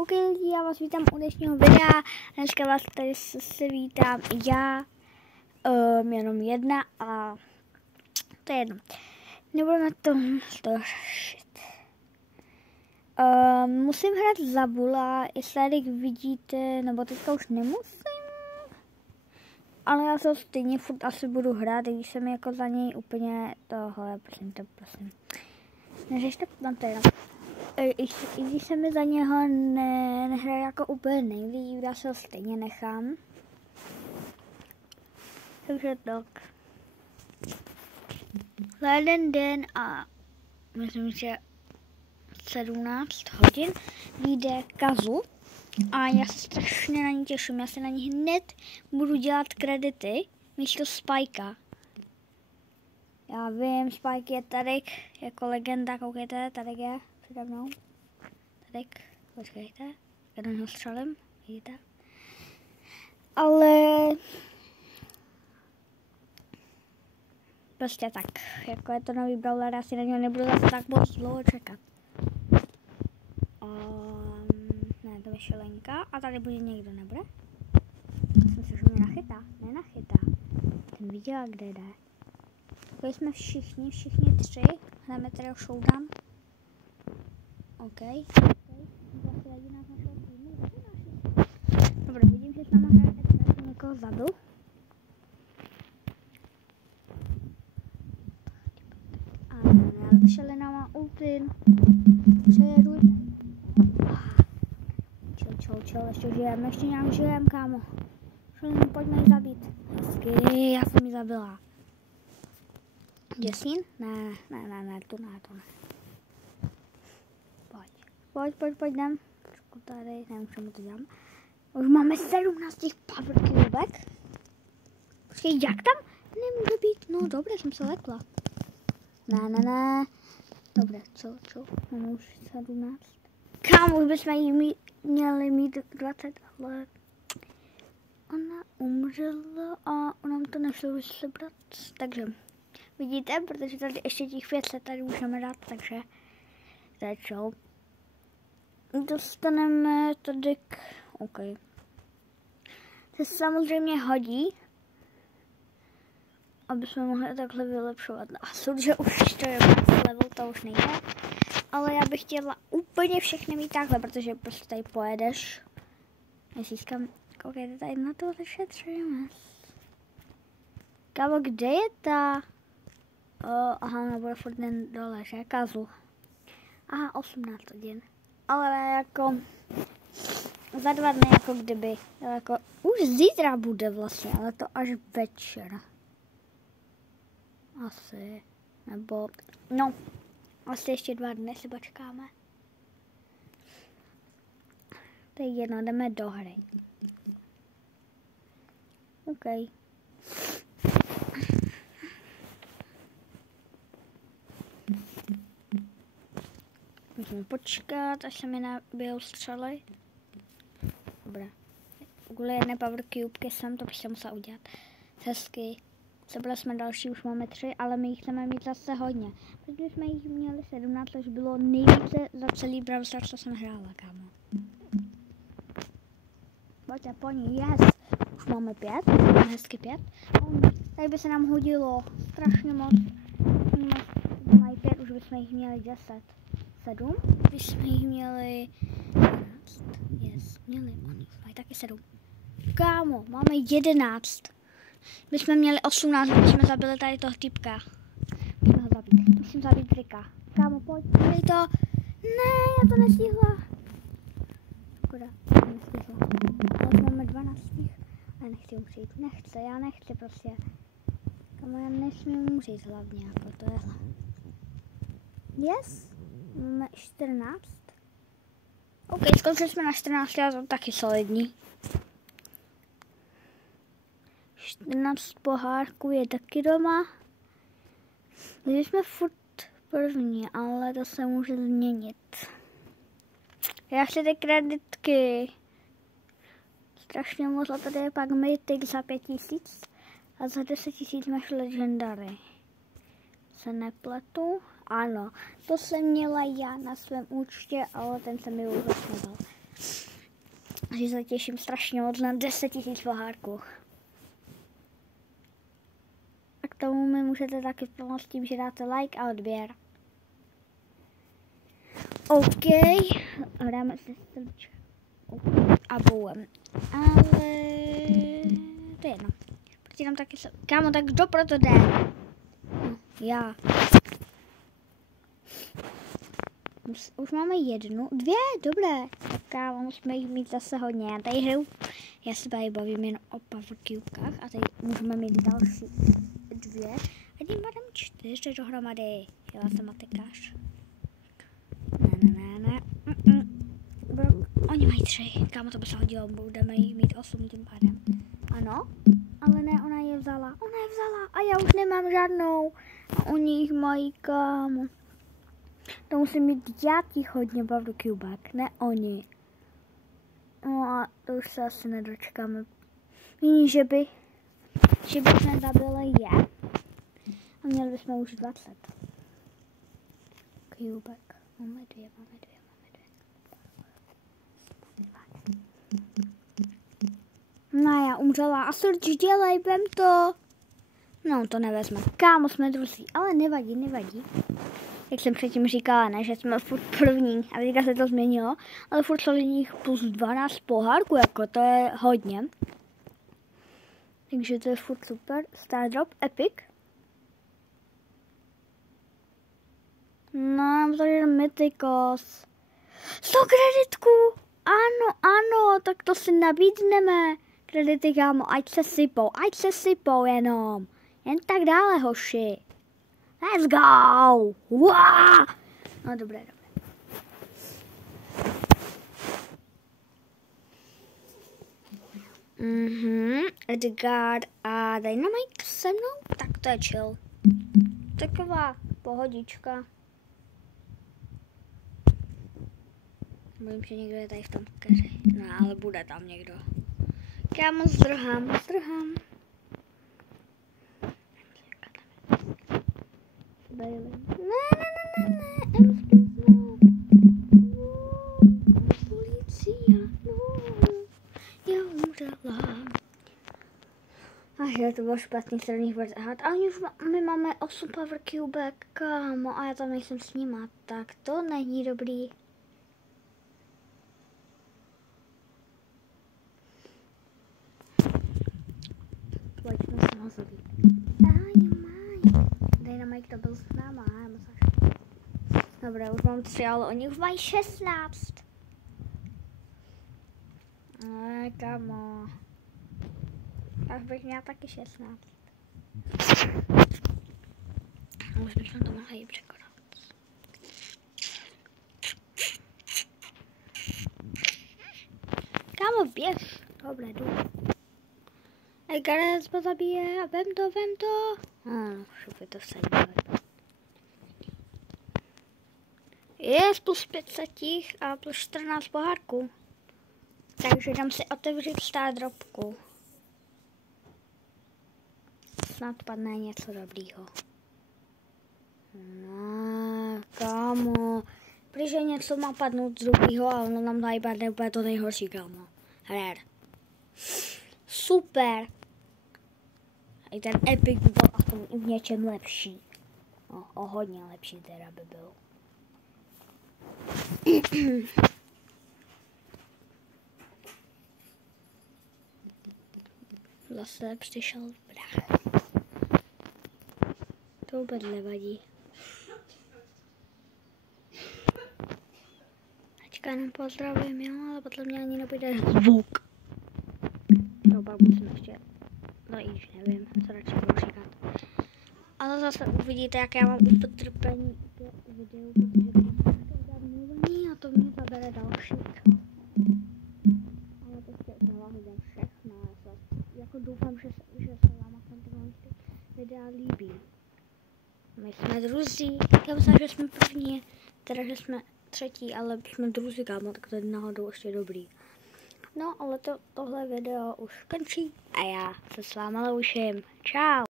OK lidi, já vás vítám u dnešního videa. Dneska vás tady se vítám já, jenom jedna a to je jedno. Nebudeme to řešit. Musím hrát za Bula, jestli tady vidíte, nebo teďka už nemusím. Ale já to stejně furt asi budu hrát, i když jsem jako za něj úplně tohle, prosím. Neřešte tam teda. I když se mi za něho nehraje jako úplně nejlíp, já se ho stejně nechám. Takže tak. Za jeden den a myslím, že 17 hodin vyjde Kazu a já se strašně na ní těším. Já se na ní hned budu dělat kredity místo Spikea. Já vím, Spike je tady jako legenda, koukejte, tady je přede mnou. Tady, počkejte, jeden ho střelím, vidíte. Ale prostě tak, jako je to nový brawler, já si na něho nebudu zase tak moc dlouho čekat. Ne, to je šelenka a tady bude někdo, nebude? Myslím si, že mě nachytá, nenachytá. Ten viděla, kde jde. Tady jsme všichni tři, hrajeme tady o showdown. OK. Dobře, vidím, že s náma hraje, tak jsem někoho zabil. A Šelena má ultin. Přejedu. Čel, ještě nějak žijem, kámo. Šelena, pojďme ji zabít. Hezky, já jsem ji zabila. Jesín? Ne, to ne. Pojď, jdem. Trošku tady, nevím, čemu to dělám. Už máme 17 těch power cubek. Počkej, jak tam nemůže být? No, dobře, jsem se lekla. Ne. Dobře, čo, máme už 17. Kam, už bychom jí měli mít 20, ale ona umřela a nám to nešlo už sebrat. Takže vidíte, protože tady ještě těch 500 tady můžeme dát, takže začal. Dostaneme tady OK. To se samozřejmě hodí, aby jsme mohli takhle vylepšovat. A soud, že už to je level, to už nejde. Ale já bych chtěla úplně všechny mít takhle, protože prostě tady pojedeš. Nezískám, koukejte tady na to, šetříme. Kámo, kde je ta? Aha, ona bude furt den dole, že? Kazu. Aha, 18 hodin. Ale jako za 2 dny, jako kdyby. Jako, už zítra bude vlastně, ale to až večer. Asi. Nebo, no, asi ještě 2 dny si počkáme. To je jedno, jdeme do hry. OK. Musíme počkat, až se mi nabijou střely. Dobré. Kvůli jedné power cubky jsem to prostě musela udělat. Hezky. Sebrali jsme další, už máme 3, ale my jich chceme mít zase hodně. Protože jsme jich měli 17, což bylo nejvíce za celý Brawl Stars, co jsem hrála, kámo. Pojďte po ní, yes. Už máme 5, máme hezky 5. Tady by se nám hodilo strašně moc. Mají 5, už bychom jich měli 10. 7, když jsme jich měli 11, měli, oni mají taky 7. Kámo, máme 11. My jsme měli 18, když jsme zabili tady toho typka. Musím ho zabít, musím zabít Rika. Kámo, pojď, dej to. Ne, já to nestihla. Škoda, nestihla. Ale máme 12. A nechci umřít, já nechci prostě. Kámo, já nesmím umřít hlavně, jako to je. Yes. Máme 14. OK, skončili jsme na 14, já jsem taky solidní. 14 pohárků je taky doma. My jsme furt první, ale to se může změnit. Já chci ty kreditky. Strašně moc, a tady je pak mytik za 5000 a za 10 000 máš legendary. Se nepletu. Ano, to jsem měla já na svém účtě, ale ten se mi vůbec nedal. že se těším strašně moc na 10 000 pohárků. A k tomu mi můžete taky pomoct tím, že dáte like a odběr. OK, hráme si srdč a bouem. Ale to je jedno. Protože tam taky se... Kámo, tak kdo proto jde? No, já. Už máme 1, 2, dobré. Tak kámo, musíme jich mít zase hodně. Já tady hru, já se tady bavím jen o powercubekách a tady můžeme mít další 2. A tím pádem 4 dohromady. Já jsem matikář. Ne. Oni mají 3. Kámo, to by se hodilo, budeme jich mít 8 tím pádem. Ano, ale ne, ona je vzala a já už nemám žádnou. A oni jich mají, kámo. To musím mít já těch hodně powercubek, ne oni. No a to už se asi nedočkáme. Nyní, že by jsme zabili je. A měli bychom už 20. Kubek. Máme dvě. No já umřela a srdč dělej, vem to. No to nevezme. Kámo, jsme druzí, ale nevadí. Jak jsem předtím říkala, ne, že jsme furt první. A teďka se to změnilo, ale furt jsou nich plus 12 pohárků, jako to je hodně. Takže to je furt super. Star Drop, Epic. No, to je Mythicos. 100 kreditků! Ano, tak to si nabídneme. Kredity, kámo, ať se sypou jenom. Jen tak dále, hoši. Let's go! Wow! No, dobré. Edgar a Dynamite se mnou? Tak to je chill. Taková pohodička. Bojím, že někdo je tady v tom keři. No, ale bude tam někdo. Kámo, zdrhám. Bailey. Ne. Policia, no. Já umřela. Ach, to bylo špatný se do nich vrhat. A my máme 8 powercubek, kámo, a já tam nejsem s nima. Tak to není dobrý. Pojďme se ho zabít. Dynamite to byl s náma, dobré, už mám 3, ale oni už mají 16. Kamo. Tak bych měla taky 16. Už bychom to mohli překonat. Kámo, běž. Dobré, jdu. Garec pozabije, vem to. Šupy to vsadili. Je plus 500 a plus 14 pohárků. Takže dám si otevřít Star Dropku. Snad padne něco dobrýho. No, kámo. Protože něco má padnout z druhýho a ono nám tady padne úplně to nejhorší, kámo. Rare. Super. I ten Epic by byl aspoň v něčem lepší. O hodně lepší teda by byl. Zase přišel vrah. To vůbec nevadí. Ačka jenom pozdravím, jo, ale potom mě ani nepůjde zvuk. To pak musím ještě již nevím, co radši budu říkat. Ale zase uvidíte, jak já mám utrpení po videu, protože to je mluvení a to mě zabere další. Ale prostě zahlahujem všechno. Jako doufám, že se vám ty videa líbí. My jsme druzí, já myslím, že jsme první, teda že jsme třetí, ale jsme druzí, kámo, tak to je náhodou ještě dobrý. No, ale tohle video už končí a já se s váma loučím. Čau!